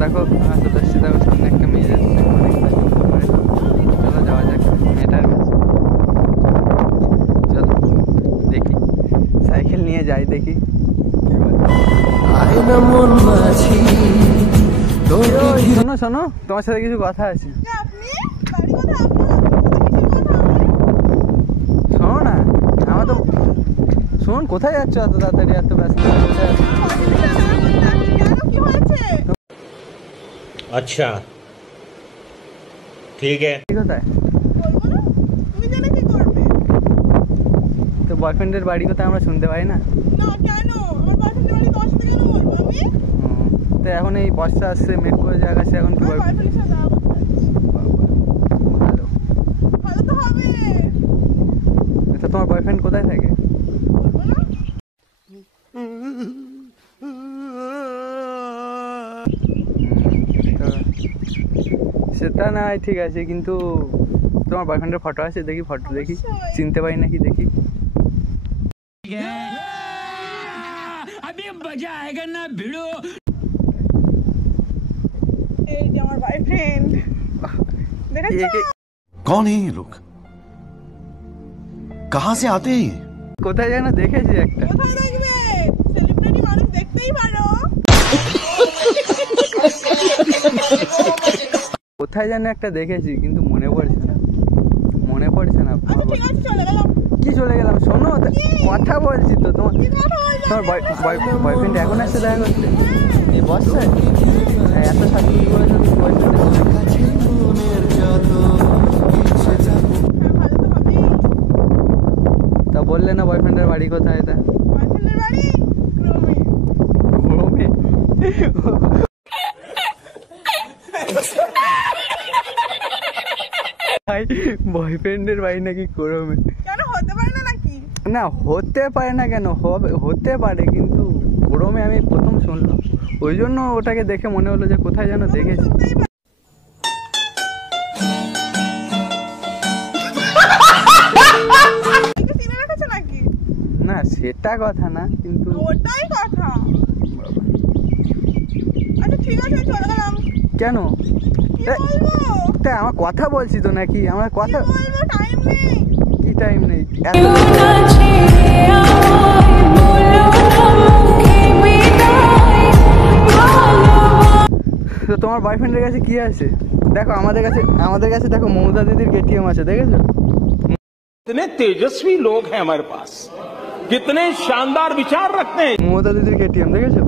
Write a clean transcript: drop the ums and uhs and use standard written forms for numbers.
দেখো চলে এসছি, দেখো সামনে একটা মেয়ে যাচ্ছে, চলো যাওয়া যাক মেয়েটার কাছে। চলো দেখি, সাইকেল নিয়ে যাই দেখি। শোনো শোনো, তোমার সাথে কিছু কথা আছে। শোনো না, আমার তো শোন, কোথায় যাচ্ছ এত তাড়াতাড়ি, এত ব্যস্ত? अच्छा ठीक है। কোথায় তো বয়ফ্রেন্ডের বাড়ি কোথায় আমরা শুনতে পাই না? তো এখন এই বর্ষা আসছে, মেঘ করে জায়গা আছে, এখন কি ভালো? তোমার বয়ফ্রেন্ড কোথায় থাকে? সেটা না ঠিক আছে, কিন্তু তোমার বয়ফ্রেন্ডের ফটো আছে? দেখি ফটো, দেখি চিনতে পারি নাকি দেখি। कौन है ये लोग, कहाँ से आते हैं? কোথায় যেন দেখেছি একটা। কোথায় যেন একটা দেখেছি, কিন্তু মনে পড়ছে না, মনে পড়ছে না। কি চলে গেলাম? শোনো, কথা বলছি তো। তোমার বয়ফ্রেন্ড এখন আসছে দেখা করতে এই বর্ষায়? এত সাজুগুজু করেছো তুমি তা বললে না বয়ফ্রেন্ডের বাড়ি কোথায়? এটা বয়ফ্রেন্ডের বাড়ি নাকি ক্রমে? না হতে পারে না, কেন হবে? হতে পারে, কিন্তু ক্রমে আমি প্রথম শুনলাম, ওই জন্য ওটাকে দেখে মনে হলো যে কোথায় যেন দেখেছি। না সেটা কথা না, কিন্তু ওটাই কথা। আচ্ছা ঠিক আছে, চলে গেলাম। কেন? আমার কথা বলছি তো নাকি, আমার কথা টাইম নেই। কি টাইম নেই? তো তোমার বয়ফ্রেন্ডের কাছে কি আছে? দেখো আমাদের কাছে দেখো মমতা দিদির কেটিএম আছে, দেখেছো? कितने तेजस्वी लोग हैं हमारे पास, कितने शानदार विचार रखते हैं। মমতা দিদির কেটিএম দেখেছো?